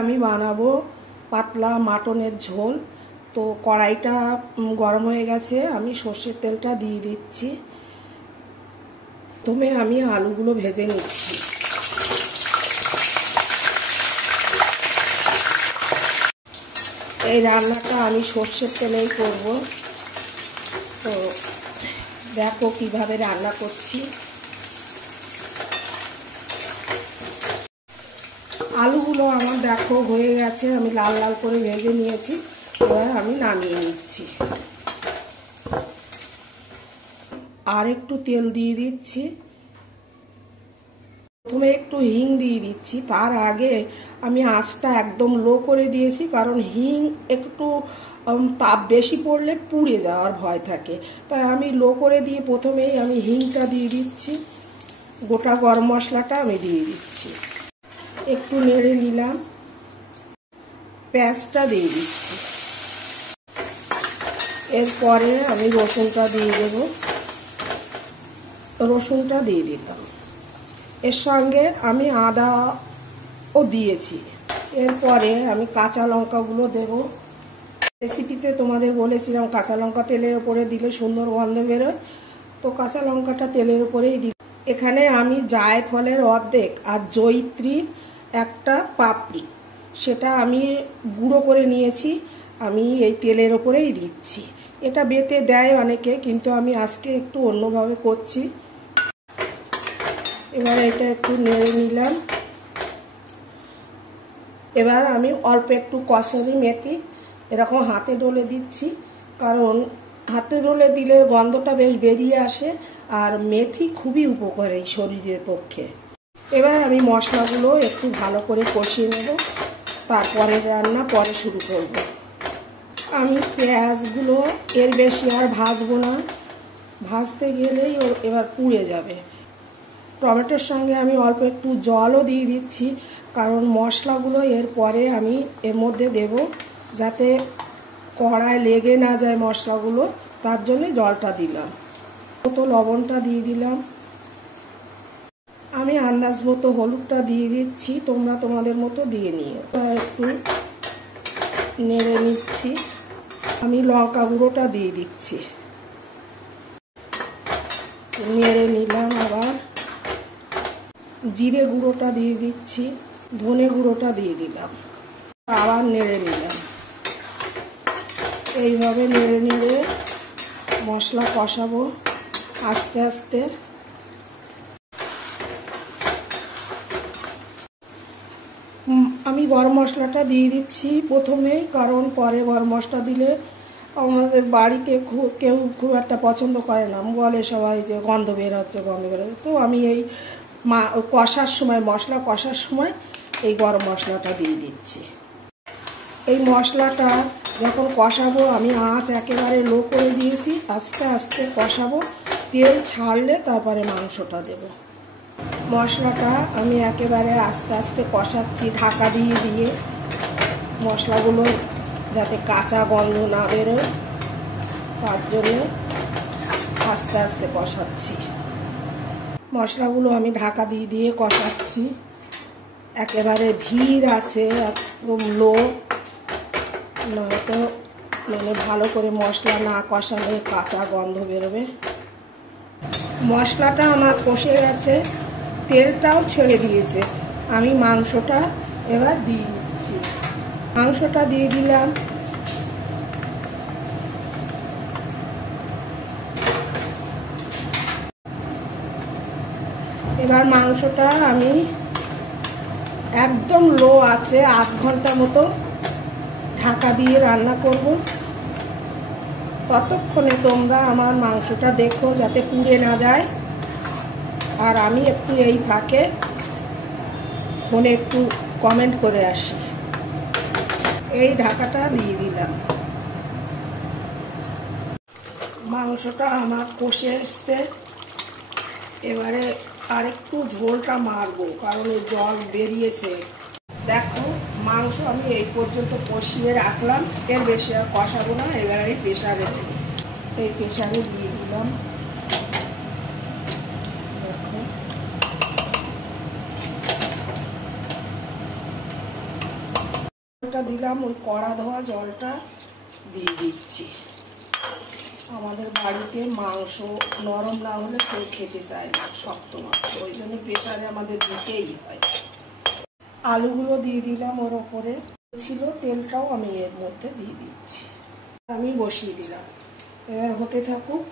আমি বানাবো পাতলা মাটনের ঝোল। তো কড়াইটা গরম হয়ে গেছে, আমি সর্ষের তেলটা দিয়ে দিচ্ছি। প্রথমে আমি আলুগুলো ভেজে নিচ্ছি। এই রান্নাটা আমি সর্ষের তেলেই করব। তো দেখো কিভাবে রান্না করছি। আলুগুলো আমার দেখো হয়ে গেছে, আমি লাল লাল করে ভেজে নিয়েছি। এবার আমি নামিয়ে নিচ্ছি। আর একটু তেল দিয়ে দিচ্ছি। প্রথমে একটু হিং দিয়ে দিচ্ছি। তার আগে আমি আঁচটা একদম লো করে দিয়েছি, কারণ হিং একটু তাপ বেশি পড়লে পুড়ে যাওয়ার ভয় থাকে। তাই আমি লো করে দিয়ে প্রথমেই আমি হিংটা দিয়ে দিচ্ছি। গোটা গরম মশলাটা আমি দিয়ে দিচ্ছি। একটু নেড়ে নিলাম। পেঁয়াজটা দিয়ে দিচ্ছি। এরপরে আমি রসুনটা দিয়ে দেব। রসুনটা দিয়ে দিলাম। এর সঙ্গে আমি আদাও দিয়েছি। এরপরে আমি কাঁচা লঙ্কাগুলো দেব। রেসিপিতে তোমাদের বলেছিলাম কাঁচা লঙ্কা তেলের উপরে দিলে সুন্দর গন্ধ বেরোয়। তো কাঁচা লঙ্কাটা তেলের উপরেই দিই। এখানে আমি জায়ফলের অর্ধেক আর জয়িত্রীর একটা পাপড়ি, সেটা আমি গুঁড়ো করে নিয়েছি। আমি এই তেলের ওপরেই দিচ্ছি। এটা বেটে দেয় অনেকে, কিন্তু আমি আজকে একটু অন্যভাবে করছি। এবার এটা একটু নেড়ে নিলাম। এবার আমি অল্প একটু কসুরি মেথি এরকম হাতে ডলে দিচ্ছি, কারণ হাতে ডলে দিলে গন্ধটা বেশ বেরিয়ে আসে। আর মেথি খুবই উপকারী শরীরের পক্ষে। এবার আমি মশলাগুলো একটু ভালো করে কষিয়ে নেব, তারপরে রান্না পরে শুরু করব। আমি পেঁয়াজগুলো এর বেশি আর ভাজবো না, ভাজতে গেলেই এবার পুড়ে যাবে। টমেটোর সঙ্গে আমি অল্প একটু জলও দিয়ে দিচ্ছি, কারণ মশলাগুলো এরপরে আমি এর মধ্যে দেব, যাতে কড়ায় লেগে না যায় মশলাগুলো, তার জন্য জলটা দিলাম। মতো লবণটা দিয়ে দিলাম। আমি আন্দাজ মতো হলুদটা দিয়ে দিচ্ছি, তোমরা তোমাদের মতো দিয়ে নিও। একটু নেড়ে নিচ্ছি। আমি লঙ্কা গুঁড়োটা দিয়ে দিচ্ছি। নেড়ে নিলাম। আবার জিরে গুঁড়োটা দিয়ে দিচ্ছি, ধনে গুঁড়োটা দিয়ে দিলাম, আবার নেড়ে নিলাম। এইভাবে নেড়ে নেড়ে মশলা কষাবো আস্তে আস্তে। আমি গরম মশলাটা দিয়ে দিচ্ছি প্রথমেই, কারণ পরে গরম মশলা দিলে আমাদের বাড়িতে কেউ খুব একটা পছন্দ করে না, বলে সবাই যে গন্ধ বের হচ্ছে, গন্ধ বের হচ্ছে। তো আমি এই কষার সময়, মশলা কষার সময় এই গরম মশলাটা দিয়ে দিচ্ছি। এই মশলাটা যখন কষাবো আমি আঁচ একেবারে লো করে দিয়েছি, আস্তে আস্তে কষাবো। তেল ছাড়লে তারপরে মাংসটা দেব। মশলাটা আমি একেবারে আস্তে আস্তে কষাচ্ছি, ঢাকা দিয়ে দিয়ে, মশলাগুলো যাতে কাঁচা গন্ধ না বেরোয়, তার জন্য আস্তে আস্তে কষাচ্ছি। মশলাগুলো আমি ঢাকা দিয়ে দিয়ে কষাচ্ছি। একেবারে ভিড় আছে, একদম লো, নয়তো মানে ভালো করে মশলা না কষালে কাঁচা গন্ধ বেরোবে। মশলাটা আমার কষে গেছে, তেলটাও ছেড়ে দিয়েছে। আমি মাংসটা এবার দিয়ে দিচ্ছি। মাংসটা দিয়ে দিলাম। এবার মাংসটা আমি একদম লো আছে আধ ঘন্টা মতো ঢাকা দিয়ে রান্না করব। ততক্ষণে তোমরা আমার মাংসটা দেখো যাতে পুড়ে না যায়। আর আমি একটু এই ফাঁকে ফোনে একটু কমেন্ট করে আসি। এই ঢাকাটা দিয়ে দিলাম। মাংসটা আমার কষে এসছে। এবারে আরেকটু ঝোলটা মারবো, কারণ এই জল বেরিয়েছে। দেখো মাংস আমি এই পর্যন্ত কষিয়ে রাখলাম, এর বেশি আর কষাবো না। এবার আমি প্রেসারে দিই। এই প্রেসারে দিয়ে দিলাম। দেখো জলটা দিলাম, ওই কড়া ধোয়া জলটা দিয়ে দিচ্ছি। আমাদের বাড়িতে মাংস নরম না হলে কেউ খেতে চায় না, শক্ত মাংস, ওই জন্য প্রেসারে আমাদের দিতেই হয়। আলুগুলো দিয়ে দিলাম ওর ওপরে, ছিল তেলটাও আমি এর মধ্যে দিয়ে দিচ্ছি। আমি বসিয়ে দিলাম, এবার হতে থাকুক।